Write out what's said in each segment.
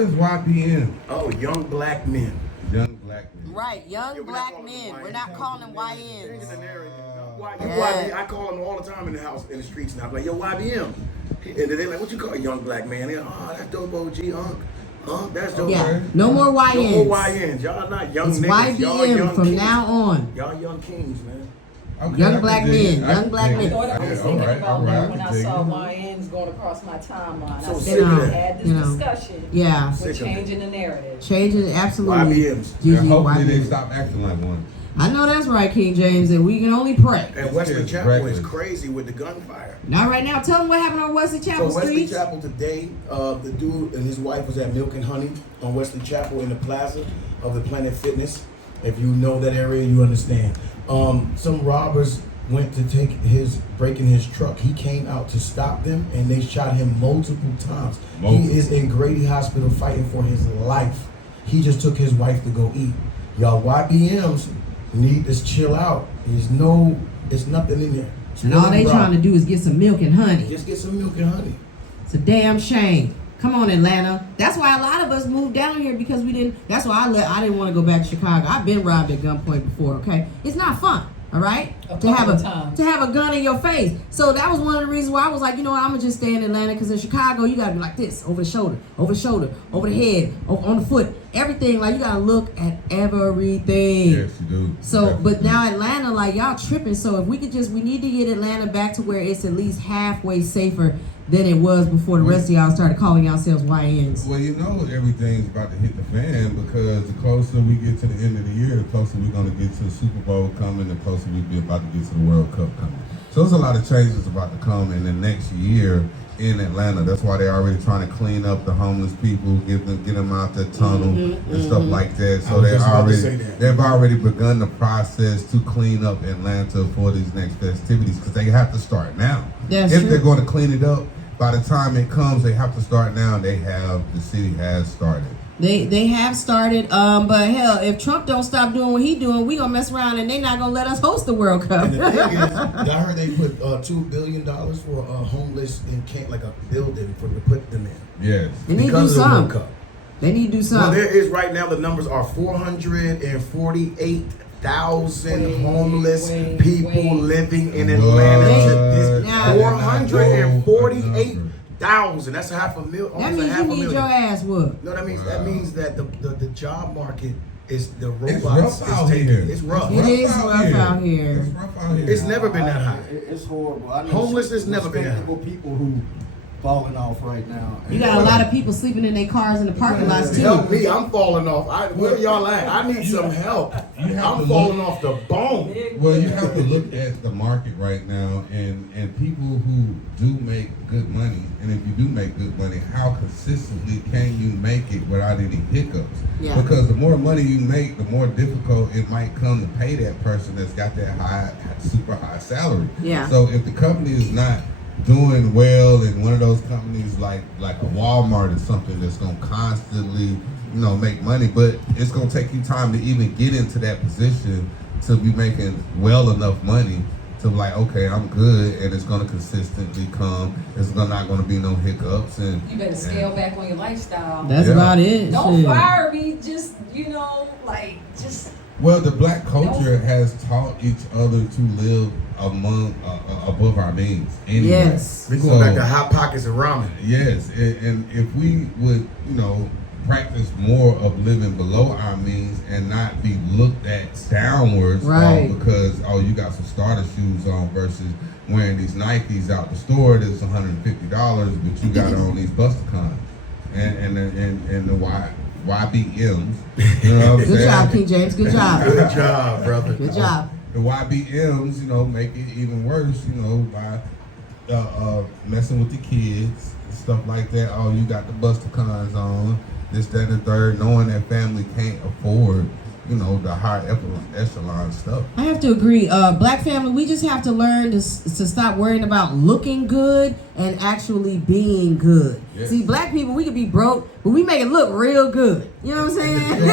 is YBM? Oh, young black men. Young black men. Right, young black men. We're not calling them YNs. I call them all the time in the house, in the streets now. I'm like, yo, YBM. And they're like, what you call a young black man? They're like, oh, that's dope OG, that's dope. Yeah, no more YNs. No more YNs. Y'all not young it's niggas. Y'all YBM young from kings. now on. Y'all young kings, man. Okay, young black men. Young black men. I was thinking about that when I saw YNs going across my timeline. I said, had this discussion. Yeah. We're changing the narrative. Changing it, absolutely. YBMs. And hopefully they stop acting like one. I know that's right, King James, and we can only pray. And Wesley Chapel is crazy with the gunfire. Not right now. Tell them what happened on Wesley Chapel Street. Street. So Wesley Chapel today, the dude and his wife was at Milk and Honey on Wesley Chapel in the plaza of the Planet Fitness. If you know that area, you understand. Some robbers went to break in his truck. He came out to stop them, and they shot him multiple times. He is in Grady Hospital fighting for his life. He just took his wife to go eat. Y'all YBMs need to chill out. It's nothing in there. And all they trying to do is get some milk and honey. Just get some milk and honey. It's a damn shame. Come on, Atlanta. That's why a lot of us moved down here because we didn't. That's why I didn't want to go back to Chicago. I've been robbed at gunpoint before. Okay, it's not fun. All right, to have a gun in your face. So that was one of the reasons why I was like, you know what, I'm gonna just stay in Atlanta, because in Chicago you gotta be like this, over the shoulder, over the head, on the foot, everything. Like you gotta look at everything. Yes, you do. So, but now Atlanta, like y'all tripping. So if we need to get Atlanta back to where it's at least halfway safer than it was before the rest of y'all started calling yourselves YNs. Well, you know everything's about to hit the fan, because the closer we get to the end of the year, the closer we're going to get to the Super Bowl coming, the closer we be about to get to the World Cup coming. So there's a lot of changes about to come in the next year in Atlanta. That's why they're already trying to clean up the homeless people, get them out the tunnel and stuff like that. So they've already begun the process to clean up Atlanta for these next festivities, because they have to start now. That's if true. they're going to clean it up, by the time it comes, they have to start now. The city has started. They have started, but hell, if Trump don't stop doing what he doing, we gonna mess around and they not gonna let us host the World Cup. And the thing is, I heard they put $2 billion for homeless in camp, like a building to put them in. Yes. They need to do something. They need to do something. Well, there is right now, the numbers are 448,000 homeless people living in Atlanta. 448,000. That's half a million. That means you need your ass whooped. No, that means that the job market is the robots. It's rough out here. It's rough. It is rough out here. It's rough out here. It's never been that high. It's horrible. Homelessness never been that high. People who falling off right now. You got a lot of people sleeping in their cars in the parking lots too. Help me, I'm falling off. Where y'all at? I need some help. I'm falling off the bone. Well, you have to look at the market right now, and people who do make good money, and if you do make good money, how consistently can you make it without any hiccups? Yeah. Because the more money you make, the more difficult it might come to pay that person that's got that super high salary. Yeah. So if the company is not doing well, and one of those companies like a Walmart is something that's going to constantly, make money, but it's going to take you time to even get into that position to be making well enough money to be like, okay, I'm good, and it's going to consistently come. It's not going to be no hiccups. And you better scale back on your lifestyle. That's about it. Don't fire me. Just Well, the black culture has taught each other to live above our means. Anyway. Yes. We're going back to hot pockets and ramen. Yes, and if we would, practice more of living below our means and not be looked at downwards, right? Because you got some starter shoes on versus wearing these Nikes out the store that's $150, but you got on these Bustercons and the YBMs. You know what I'm Good saying? job, King James. Good job. Good job, brother. Good job. The YBMs, make it even worse, by messing with the kids and stuff like that. Oh, you got the Bustercons on, this, that, and the third, knowing that family can't afford, the high echelon stuff. I have to agree. Black family, we just have to learn to stop worrying about looking good and actually being good. Yes. See, black people, we could be broke, but we make it look real good. You know what I'm saying?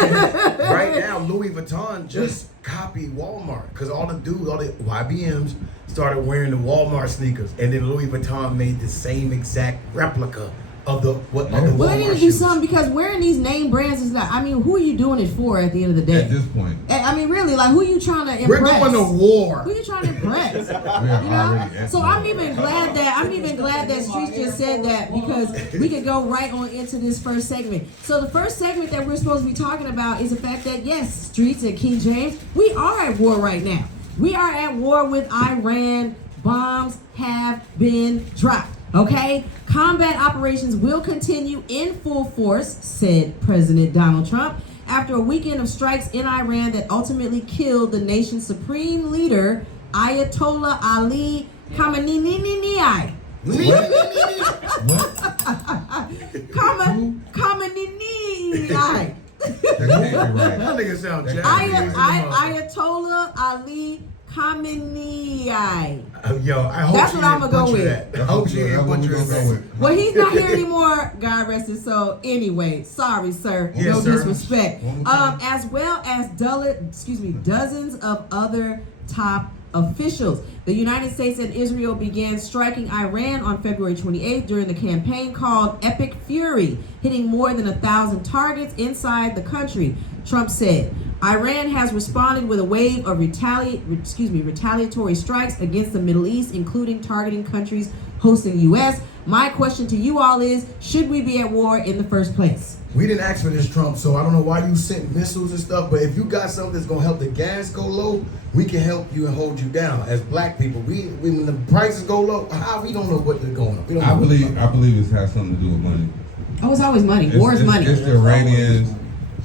Right now, Louis Vuitton just copied Walmart, because all the YBMs started wearing the Walmart sneakers, and then Louis Vuitton made the same exact replica of the what? Yeah. Of the Well, they need Walmart to do shoes. something because wearing these name brands is not. I mean, who are you doing it for at the end of the day? At this point, I mean, really, like, who you trying to impress? We're going to war. Who you trying to impress? we are You know? already at So war. I'm even glad that Streets just said that because we could go right on into this first segment. So the first segment that we're supposed to be talking about is the fact that yes, Streets and King James, we are at war right now. We are at war with Iran. Bombs have been dropped. Okay? Combat operations will continue in full force, said President Donald Trump, after a weekend of strikes in Iran that ultimately killed the nation's supreme leader, Ayatollah Ali Khamenei. What? Khamenei. That can't be right. That nigga sound jacked. Ayatollah Ali Khamenei. Yo, I hope That's she what I'ma didn't go butcher with. that. I hope she didn't butcher That's what we gonna go that. with. Well, he's not here anymore. God rest his soul. Anyway, sorry, sir. Yes, No sir. disrespect. As well as dozens of other top officials. The United States and Israel began striking Iran on February 28th during the campaign called Epic Fury, hitting more than 1,000 targets inside the country. Trump said, Iran has responded with a wave of retaliatory strikes against the Middle East, including targeting countries hosting the U.S. My question to you all is, should we be at war in the first place? We didn't ask for this, Trump, so I don't know why you sent missiles and stuff, but if you got something that's going to help the gas go low, we can help you and hold you down. As black people, we when the prices go low, we don't know what they're going on. We don't know I what's believe going on. it has something to do with money. Oh, it's always money. War is money. It's the Iranians.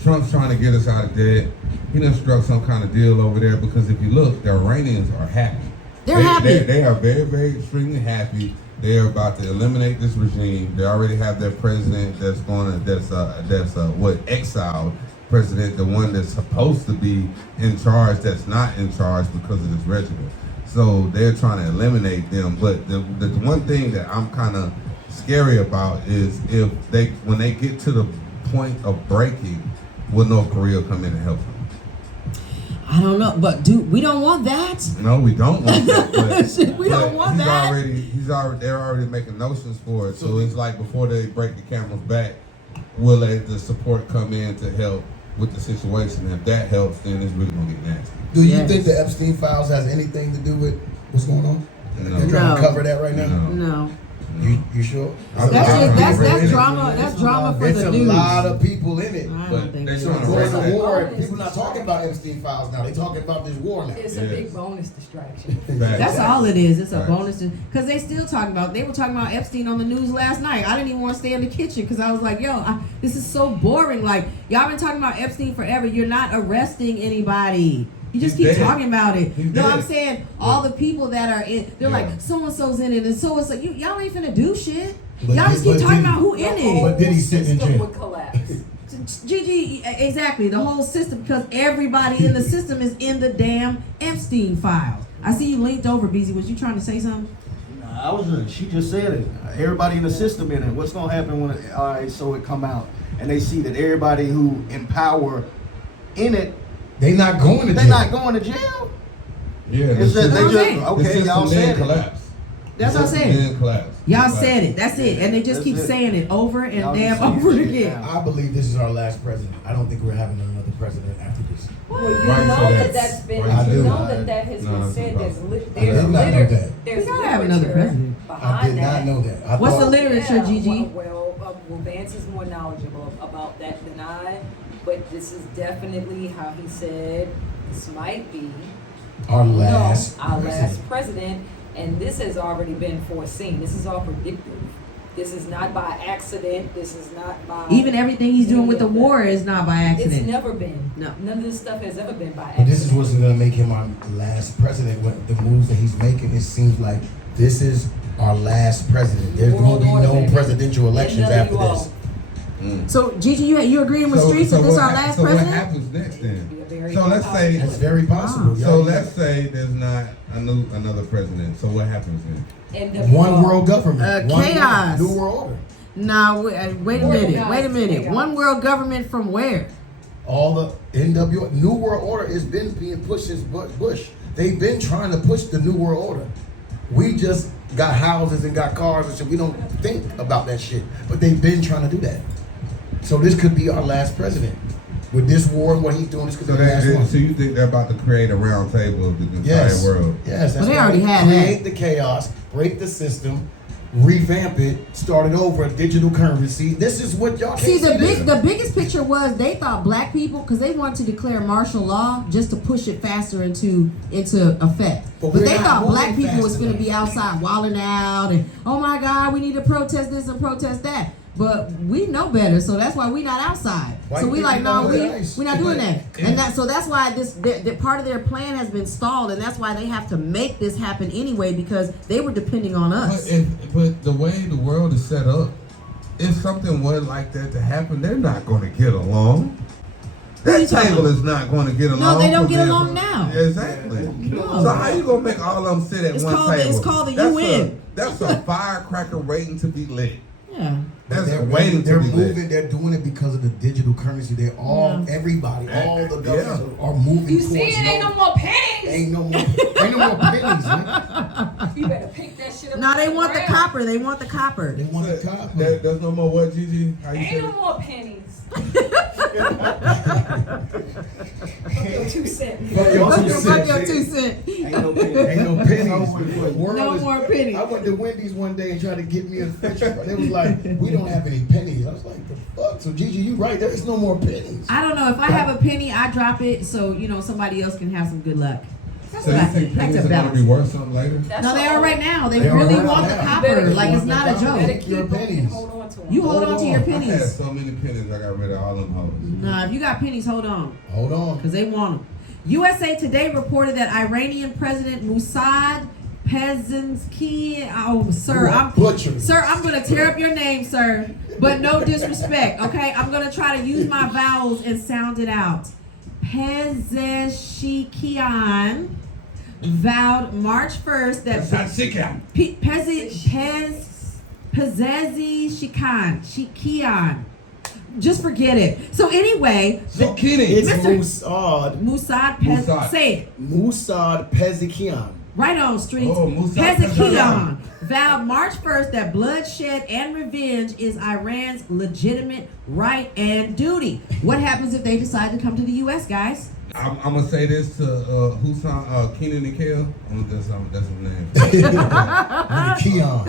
Trump's trying to get us out of debt. He done struck some kind of deal over there because if you look, the Iranians are happy. They're happy. They are very, very extremely happy. They are about to eliminate this regime. They already have their president exiled president, the one that's supposed to be in charge, that's not in charge because of this regime. So they're trying to eliminate them. But the one thing that I'm kind of scary about is when they get to the point of breaking, will North Korea come in and help them? I don't know, but dude, we don't want that. No, we don't want that. But, We don't want that. They're already making notions for it. So it's like before they break the camel's back, will the support come in to help with the situation? If that helps, then it's really gonna get nasty. Do you Yes. think the Epstein files has anything to do with what's going on? No. They're trying to No. cover that right now? No. You sure? That's drama. That's drama for It's the a news. lot of people in it. I But don't think they so. trying to Going raise to that. war. People not talking about Epstein files now. They talking about this war now. It's a big bonus distraction. That's all it is. It's a Right. bonus because they still talking about. They were talking about Epstein on the news last night. I didn't even want to stay in the kitchen because I was like, "Yo, this is so boring." Like y'all been talking about Epstein forever. You're not arresting anybody. You just He's keep dead. talking about it. He's No, dead. I'm saying all the people that are in. They're Yeah. like so and so's in it and so and so. Y'all ain't finna do shit. But Y'all just keep but talking did- about who in it. But did he sit in System jail? would collapse. Gigi, exactly. The whole system, because everybody in the system is in the damn Epstein files. I see you linked over, BZ. Was you trying to say something? Nah, she just said it. Everybody in the system in it. What's gonna happen when it come out and they see that everybody who in power in it, They not going to jail. they're not going to jail. Yeah, It's just, That's what I'm saying. okay, y'all said it. collapse. That's what I'm saying. Collapse. Y'all said it. That's it. And they just That's keep it. saying it over and Y'all damn just saying over shit again. now. I believe this is our last president. I don't think we're having another president after this. Well, you Right, know so that that's- that's been, right, so you know that's- that has No, been that's said. impossible. I did not know that. There's We gotta have another literature president. I behind did not that. know that. I What's the thought- literature, Gigi? Well, Vance is more knowledgeable about that than I, but this is definitely how he said this might be Our last our president. last president, and this has already been foreseen. This is all predictive. This is not by accident. This is not by Even everything he's doing with the any of that. war is not by It's accident. never been. No. None of this stuff has ever been by But accident. this is what's going to make him our last president. What the moves that he's making, it seems like this is our last president. There's going to be no presidential elections after this. So, Gigi, you agreeing with Streets that this our last so president? what happens next then? Be a very So let's say, That's very possible. so y'all. let's say there's not another president. So what happens then? And One world government. One chaos. New world order. Nah, wait a minute. Wait a minute. One world government from where? All the NWO New World Order has been being pushed since Bush. They've been trying to push the New World Order. We just got houses and got cars and shit. We don't think about that shit, but they've been trying to do that. So this could be our last president. With this war and what he's doing, this could be the last one. So you think they're about to create a round table of the entire Yes. world? Yes, that's Well, they why already had create the chaos, break the system, revamp it, start it over, a digital currency. This is what y'all See, can't the biggest picture was they thought black people, because they wanted to declare martial law just to push it faster into effect. But But we're they not thought black moving people was fast going to enough. be outside wilding out and, oh my God, we need to protest this and protest that. But we know better, so that's why we not outside. Why So you we think like, we no, not nice? we're not doing that. And so that's why the part of their plan has been stalled, and that's why they have to make this happen anyway, because they were depending on us. But the way the world is set up, if something was like that to happen, they're not going to get along. What are you That talking table about? is not going to get along. No, they don't for get them. along now. Exactly. No. So how you going to make all of them sit at It's one called table? it's called the That's UN. That's a firecracker waiting to be lit. Yeah. That's They're waiting they're to be moving. lit. They're doing it because of the digital currency. They're all everybody, all the governments are moving. You see, towards it ain't no more pennies. ain't no more pennies, man. You better pick that shit up. No, they off want the ground. copper. They want the copper. They want the copper. There's no more what, Gigi? How you say Ain't no it? more pennies. 2 cents. Fuck your Fuck 2 your, fuck your cents. 2 cents. Ain't no pennies. Ain't no pennies. The world No is- more pennies. I went to Wendy's one day and tried to get me a fish fry. They was like, we don't have any pennies. I was like, the fuck? So Gigi, you right. There is no more pennies. I don't know. If I have a penny, I drop it so somebody else can have some good luck. That's So what you I think think. That's pennies a are going to balance. be worth something later? No, they are right now. They They are really right want the now. copper. You Like better it's not a keep them. joke. Better keep Your them pennies. and hold on to them. You hold on to your I had pennies. so many pennies, I got rid of all them hoes. Nah, if you got pennies, hold on, Hold on. because they want them. USA Today reported that Iranian President Mossad Pezeshkian. Oh, sir, I'm gonna tear up your name, sir. But no disrespect, okay? I'm gonna try to use my vowels and sound it out. Pezeshkian vowed March 1st that Shikian. Just forget it. So anyway, So Kenny. It's Mr. Mossad Mossad. Say it. Mossad Pezekian. Right on, streets. Oh, Mossad Pezeshkian vowed March 1st that bloodshed and revenge is Iran's legitimate right and duty. What happens if they decide to come to the U.S., guys? I'm gonna say this to Husan, Keenan and Kel. That's his name. Keon.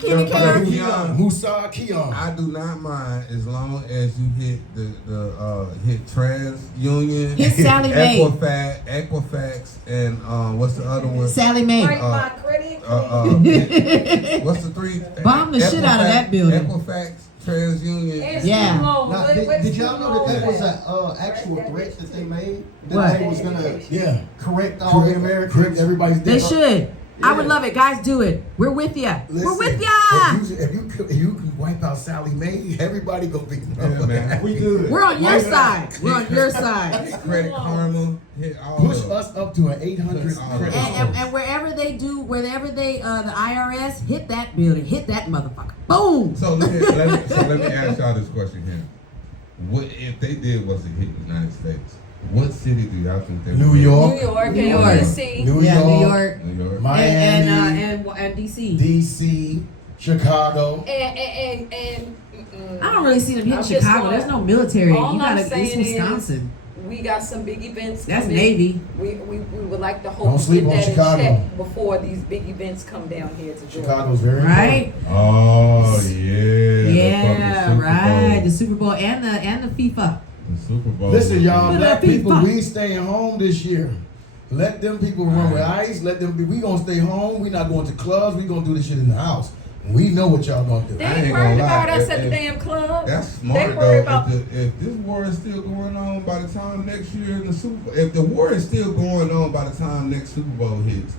Kenny Carter. Keon. Musa Keon. I do not mind as long as you hit the hit TransUnion, Hit Sally Mae. Equifax, and what's the other one? Sally Mae. Break my credit. What's the three? Bomb the shit out of that building. Equifax, TransUnion. And Yeah. student loans. Now, did y'all know that was an actual threat that they made? That What? they was gonna Yeah. correct all the Americans? Correct everybody's They debt. should. I would love it. Guys, do it. We're with ya. We're with ya. If you can wipe out Sally Mae, everybody gonna be. Yeah, man. We good. We're on your Wipe it side. We're on your side. Credit Karma, hit all Push of them. us up to an 800 credit score. And wherever they the IRS hit that building, hit that motherfucker. Boom. So let me ask y'all this question here. What if they did was to hit the United States? What city do y'all think they would New hit? York. New York New and York. DC. New Yeah, York, New York. New York. Miami, And DC. DC, Chicago. And I don't really see them hitting I'm just Chicago. gonna- There's no military. all You I'm gotta. It's saying is, Wisconsin. we got some big events That's coming. Navy. We would like to Don't hope to sleep get on that Chicago. in check before these big events come down here to Georgia. Chicago's very Right. Oh yeah. Yeah. Right. The Super Bowl and the FIFA. The Super Bowl. Listen, y'all, But black that be people, fun. we staying home this year. Let them people run with ice. Let them be. We gonna stay home. We not going to clubs. We gonna do this shit in the house. We know what y'all gonna do. They I ain't ain't worried gonna about lie. us at the If- damn club. That's They smart worry though. about If this war is still going on by the time next year in the Super Bowl, if the war is still going on by the time next Super Bowl hits,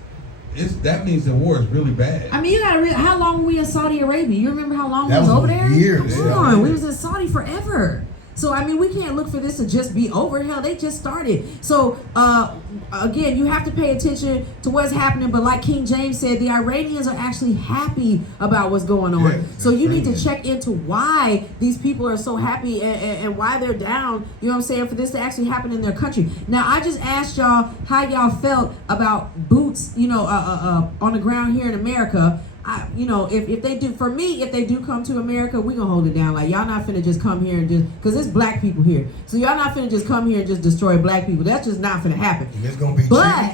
that means the war is really bad. I mean, you gotta how long were we in Saudi Arabia? You remember how long That we was was over there? years. Come Yeah. on, we was in Saudi forever. So I mean, we can't look for this to just be over. Hell, they just started. So again, you have to pay attention to what's happening. But like King James said, the Iranians are actually happy about what's going on. Yes, so you need to check into why these people are so happy and why they're down. You know what I'm saying? For this to actually happen in their country. Now, I just asked y'all how y'all felt about boots, on the ground here in America. If they do, for me, if they do come to America, we gonna hold it down. Like, y'all not finna just come here and just, cause it's black people here. So y'all not finna just come here and just destroy black people. That's just not finna happen. It's gonna be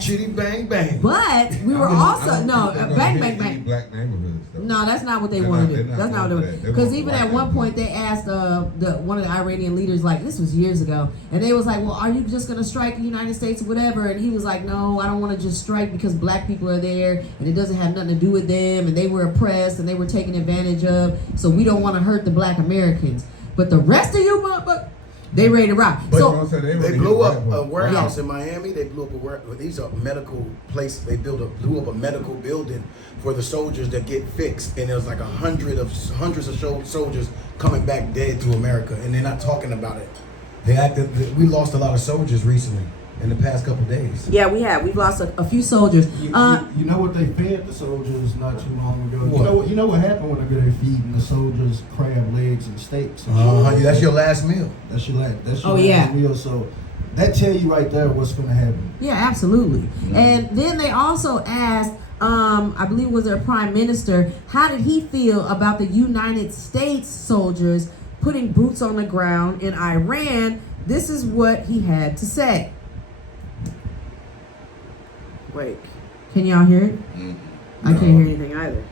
chitty bang bang. But we were bang bang bang. Black neighborhoods, though. No, that's not what they want to do. That's not what they want. Because even at one point they asked one of the Iranian leaders, like, this was years ago, and they was like, well, are you just gonna strike the United States or whatever? And he was like, no, I don't want to just strike because black people are there and it doesn't have nothing to do with them, and they were oppressed and they were taken advantage of, so we don't want to hurt the black Americans. But the rest of you motherfuckers, they ready to rock. But So they blew up a warehouse in Miami. They blew up a warehouse. These are medical places. They blew up a medical building for the soldiers that get fixed. And there was like hundreds of soldiers coming back dead to America, and they're not talking about it. We lost a lot of soldiers recently in the past couple of days. yeah, we've lost a few soldiers. You know what they fed the soldiers not too long ago? What? You know what happened when they're feeding the soldiers crab legs and steaks? That's your last meal. That's your last yeah. meal. So that tell you right there what's going to happen. Yeah, absolutely. Mm-hmm. And then they also asked, I believe it was their prime minister, how did he feel about the United States soldiers putting boots on the ground in Iran? This is what he had to say. Wait, can y'all hear it? I can't hear anything either.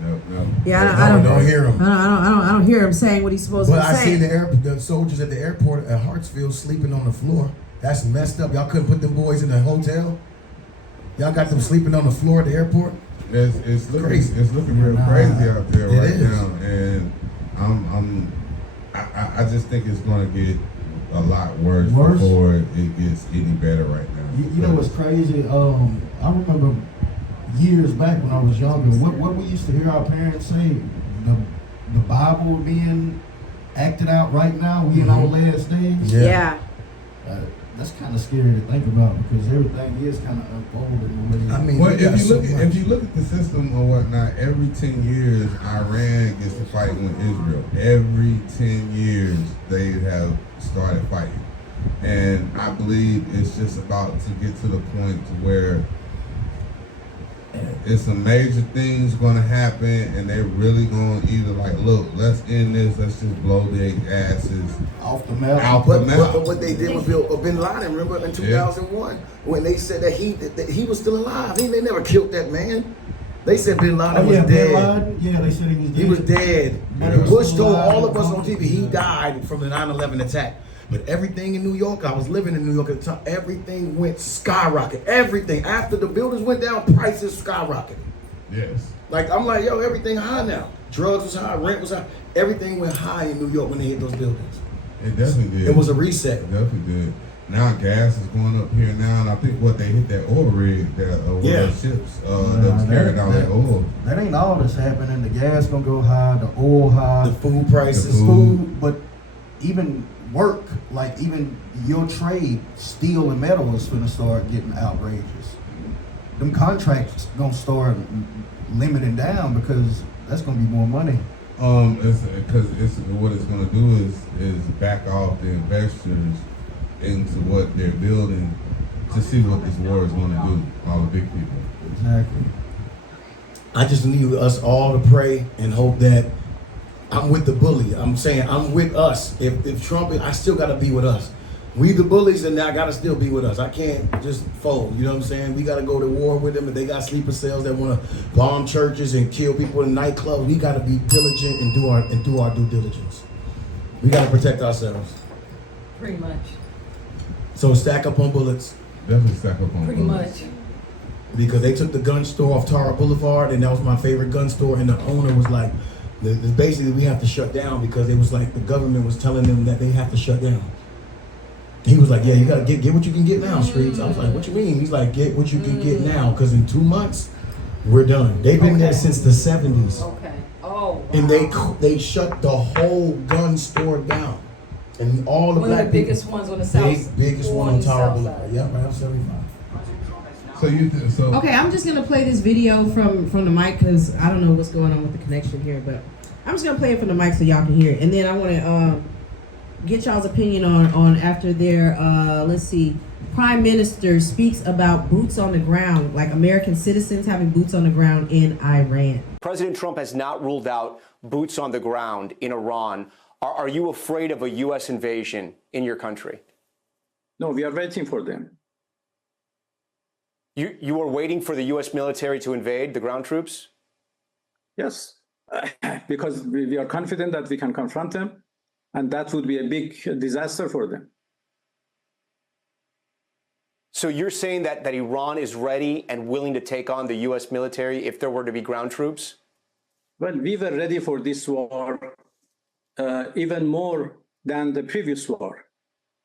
No. Yeah, I don't hear him. I don't hear him saying what he's supposed to But say. I seen the soldiers at the airport at Hartsfield sleeping on the floor. That's messed up. Y'all couldn't put them boys in the hotel. Y'all got them sleeping on the floor at the airport. It's looking Crazy. It's looking real crazy out there right is. now, and I just think it's going to get a lot worse before it gets any better right now. You know what's crazy? I remember years back when I was younger, what we used to hear our parents say, the Bible being acted out right now, we in our last days. Yeah. That's kind of scary to think about because everything is kind of unfolding. I mean, well, if you look at the system or whatnot, every 10 years Iran gets to fight with Israel. Every 10 years they have started fighting, and I believe it's just about to get to the point to where it's some major things going to happen, and they're really going to either like, look, let's end this, let's just blow their asses off the map. But what they did with Bin Laden, remember in 2001 when they said that he was still alive. They never killed that man. They said Bin Laden was dead. Bin Laden? Yeah, they said he was dead. He was dead. Yeah. Bush told all of us on TV he died from the 9/11 attack. But everything in New York, I was living in New York at the time, everything went skyrocket. Everything. After the buildings went down, prices skyrocketed. Yes. Like, I'm like, yo, everything high now. Drugs was high, rent was high. Everything went high in New York when they hit those buildings. It definitely did. It was a reset. It definitely did. Now gas is going up here now, and I think they hit that oil rig that one of the ships that was carrying out that oil. That ain't all that's happening. The gas gonna go high, the oil high, the food prices, but even work, like even your trade, steel and metal is gonna start getting outrageous. Them contracts gonna start limiting down because that's gonna be more money. Because what it's gonna do is back off the investors into what they're building to see what this war is going to do. All the big people. Exactly. I just need us all to pray and hope that I'm with the bully. I'm saying I'm with us. If Trump, I still got to be with us. We the bullies, and I got to still be with us. I can't just fold. You know what I'm saying? We got to go to war with them. If they got sleeper cells that want to bomb churches and kill people in nightclubs, we got to be diligent and do our due diligence. We got to protect ourselves. Pretty much. So stack up on bullets. Definitely stack up on Pretty bullets. much. Because they took the gun store off Tara Boulevard, and that was my favorite gun store, and the owner was like, basically we have to shut down because it was like the government was telling them that they have to shut down. He was like, yeah, you gotta get what you can get now, streets. I was like, what you mean? He's like, get what you can get now, because in 2 months, we're done. They've been there since the 70s. Okay. Oh. Wow. And they shut the whole gun store down. And all the One of black the people, biggest ones on the south. biggest one on the Tower south Boulevard. side. Yep, right on 75. Okay, I'm just gonna play this video from the mic because I don't know what's going on with the connection here, but I'm just gonna play it from the mic so y'all can hear it, and then I want to get y'all's opinion on after their let's see, Prime Minister speaks about boots on the ground, like American citizens having boots on the ground in Iran. President Trump has not ruled out boots on the ground in Iran. Are you afraid of a U.S. invasion in your country? No, we are waiting for them. You are waiting for the U.S. military to invade the ground troops? Yes, because we are confident that we can confront them, and that would be a big disaster for them. So you're saying that Iran is ready and willing to take on the U.S. military if there were to be ground troops? Well, we were ready for this war even more than the previous war.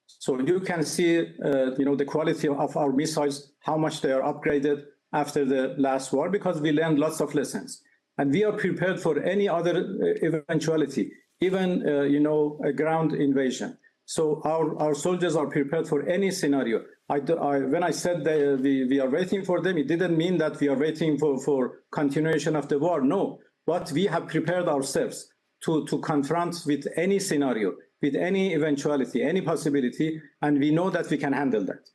So you can see, the quality of our missiles, how much they are upgraded after the last war, because we learned lots of lessons. And we are prepared for any other eventuality, even, a ground invasion. So our soldiers are prepared for any scenario. When I said that we are waiting for them, it didn't mean that we are waiting for continuation of the war. No, but we have prepared ourselves to confront with any scenario, with any eventuality, any possibility, and we know that we can handle that.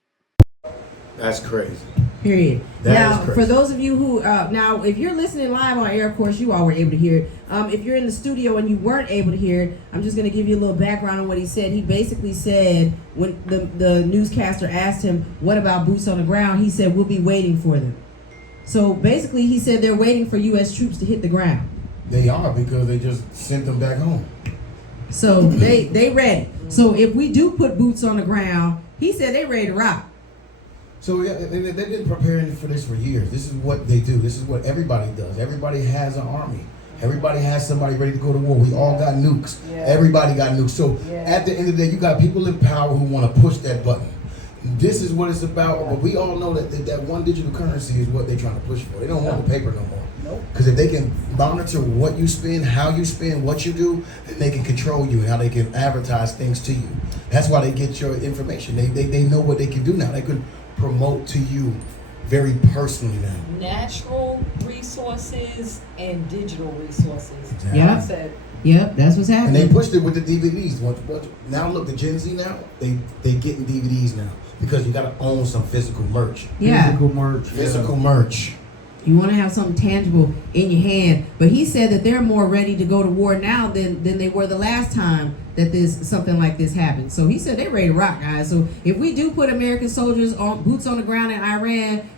That's crazy. Period. That now, is crazy. for those of you who now, if you're listening live on air, of course, you all were able to hear it. If you're in the studio and you weren't able to hear it, I'm just going to give you a little background on what he said. He basically said when the newscaster asked him, "What about boots on the ground?" He said, "We'll be waiting for them." So basically, he said they're waiting for U.S. troops to hit the ground. They are, because they just sent them back home. So they ready. So if we do put boots on the ground, he said they ready to rock. So yeah, they've been preparing for this for years. This is what they do. This is what everybody does. Everybody has an army. Everybody has somebody ready to go to war. We all got nukes. Yeah. Everybody got nukes. So Yeah. at the end of the day, you got people in power who want to push that button. This is what it's about. Yeah. But we all know that one digital currency is what they're trying to push for. They don't want the paper no more. Nope. Because if they can monitor what you spend, how you spend, what you do, then they can control you and how they can advertise things to you. That's why they get your information. They know what they can do now. They can promote to you very personally now. Natural resources and digital resources. Exactly. Yeah. I said, Yep, that's what's And happening. they pushed it with the DVDs. Now look, the Gen Z now, they getting DVDs now because you got to own some physical merch. Yeah. Physical merch. Physical merch. You want to have something tangible in your hand. But he said that they're more ready to go to war now than they were the last time that something like this happened. So he said they're ready to rock, guys. So if we do put American soldiers on boots on the ground in Iran,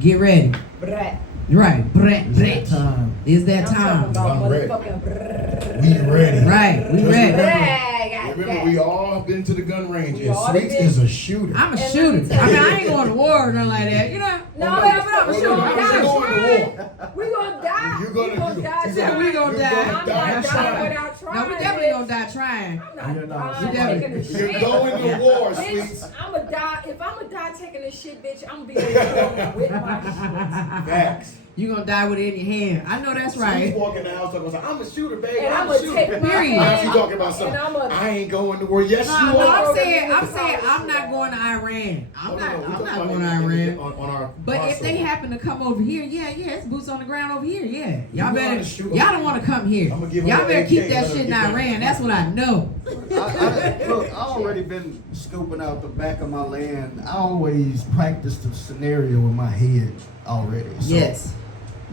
get ready. brah. Right, Brett. That time. Is that I'm time? talking about I'm ready. motherfucking brah. We ready. Right, we Just ready. Remember, we all been to the gun range, We and all Sweets been. is a shooter. I'm a And shooter. let me tell I mean, you- I ain't going to war or nothing like that. You know? No, I'm a shooter. I'm I'm going to war. We gonna die. You're gonna we gonna do- die. you Yeah, we gonna die. I'm not That's dying right. without trying. No, we definitely gonna die trying. I'm You're not not. dying You taking this You're shit. going to war, Bitch, Sweets. I'ma die. If I'ma die taking this shit, bitch, I'ma be on the floor with my shit. Facts. You gonna die with it in your hand. I know that's Sweets right. walk in the house talking about, I'm a shooter, baby. And I'm I'ma a shooter. take my Period. Now she hand. talking about something. And I'ma. I ain't going to war. Yes, No, you no, are. I'm saying I'm not going to Iran. I'm not going to Iran. On our But if they crossover. happen to come over here, yeah, it's boots on the ground over here, yeah. You Y'all know how better, to shoot 'em. y'all don't want to come here. I'ma give 'em Y'all an better AK, keep that let 'em shit in get that. Iran. That's what I know. Look, I already been scoping out the back of my land. I always practice the scenario in my head already. So Yes.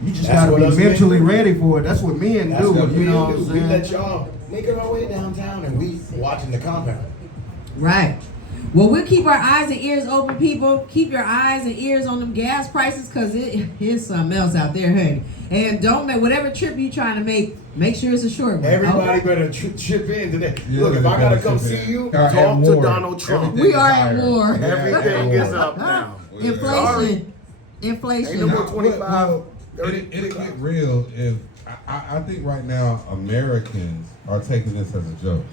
You just That's gotta what be us men mentally do. ready for it. That's what men That's do. what You we know what do. I'm We saying? let y'all make it our way downtown, and we watching the compound. Right. Well, we'll keep our eyes and ears open, people. Keep your eyes and ears on them gas prices, because it's something else out there, honey. And don't make whatever trip you trying to make sure it's a short one. Everybody Okay? better chip in today. Yeah, Look, if I gotta better come chip see in. you, Are at talk to war. Donald Trump. Everything We is are at higher. war. Yeah, Everything at is war. up now. Inflation. Ain't Inflation. no more Well, 25. it'll get real if I think right now Americans are taking this as a joke.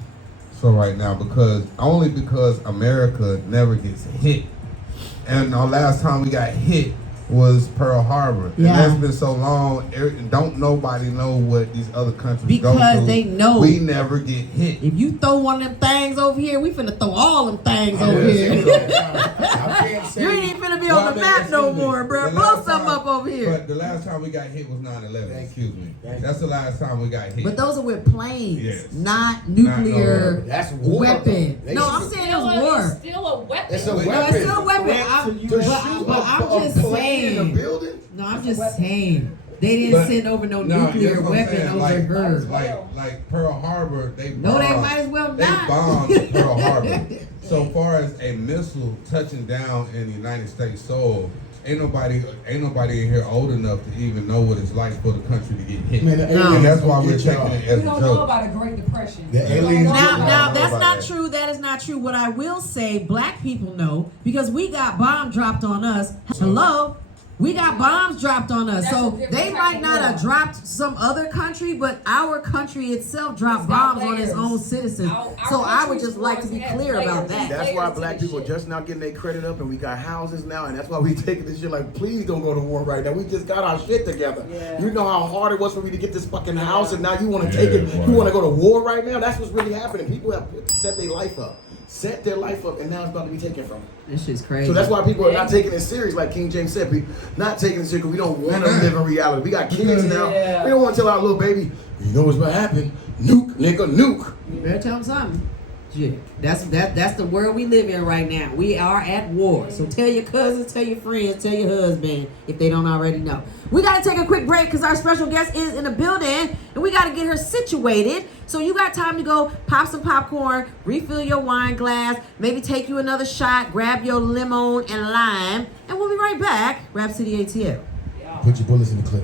So right now, because America never gets hit, and the last time we got hit, was Pearl Harbor. Yeah. And that's been so long. Don't nobody know what these other countries go Because through. they know. We never get hit. If you throw one of them things over here, we finna throw all them things over Yeah, here. I can't say. You ain't even finna be Well, on I the mean, map no excuse me. more, bro. The Blow last something time- up over here. But the last time we got hit was 9/11. Excuse me. Thank That's the last time we got hit. But those are with planes, Yes. not nuclear That's war. weapon. They No, I'm shoot- saying it was war. Still a weapon. It's a No, weapon. it's still a weapon. To But shoot I'm a just plane in a saying. building. No, I'm just saying. They didn't But- send over no No, nuclear that's what I'm weapon saying. over Like, her. like Pearl Harbor, they bombed. No, they might as well They not. bombed Pearl Harbor. So far as a missile touching down in the United States soil, ain't nobody in here old enough to even know what it's like for the country to get hit. Man, the No. And that's why we're Get taking y'all. it as We a don't know joke. about a Great Depression. The We don't aliens know do Now, not about now know that's about not that. true. That is not true. What I will say, black people know because we got bomb dropped on us. Hello, we got bombs dropped on us. That's a So different they type might of not war. have dropped some other country, but our country itself dropped It's got bombs on its layers. own citizens. Our So I would country's just like to be wars have clear about layers. that. That's why Layers to black this people shit. just now getting their credit up, and we got houses now, and that's why we taking this shit like, please don't go to war right now. We just got our shit together. Yeah. You know how hard it was for me to get this fucking house, and now you want to Yeah, take it. boy. You want to go to war right now? That's what's really happening. People have set their life up, and now it's about to be taken from them. This shit's crazy. So that's why people are not taking it serious, like King James said. We not taking it serious because we don't want to They're not. live in reality. We got kids now. Yeah. We don't want to tell our little baby, you know what's gonna happen? Nuke, nigga, nuke. You better tell them something. Shit. That's the world we live in right now. We are at war. So tell your cousins, tell your friends, tell your husband if they don't already know. We got to take a quick break because our special guest is in the building and we got to get her situated. So you got time to go pop some popcorn, refill your wine glass, maybe take you another shot, grab your lemon and lime, and we'll be right back. Rap City ATL. Put your bullets in the clip.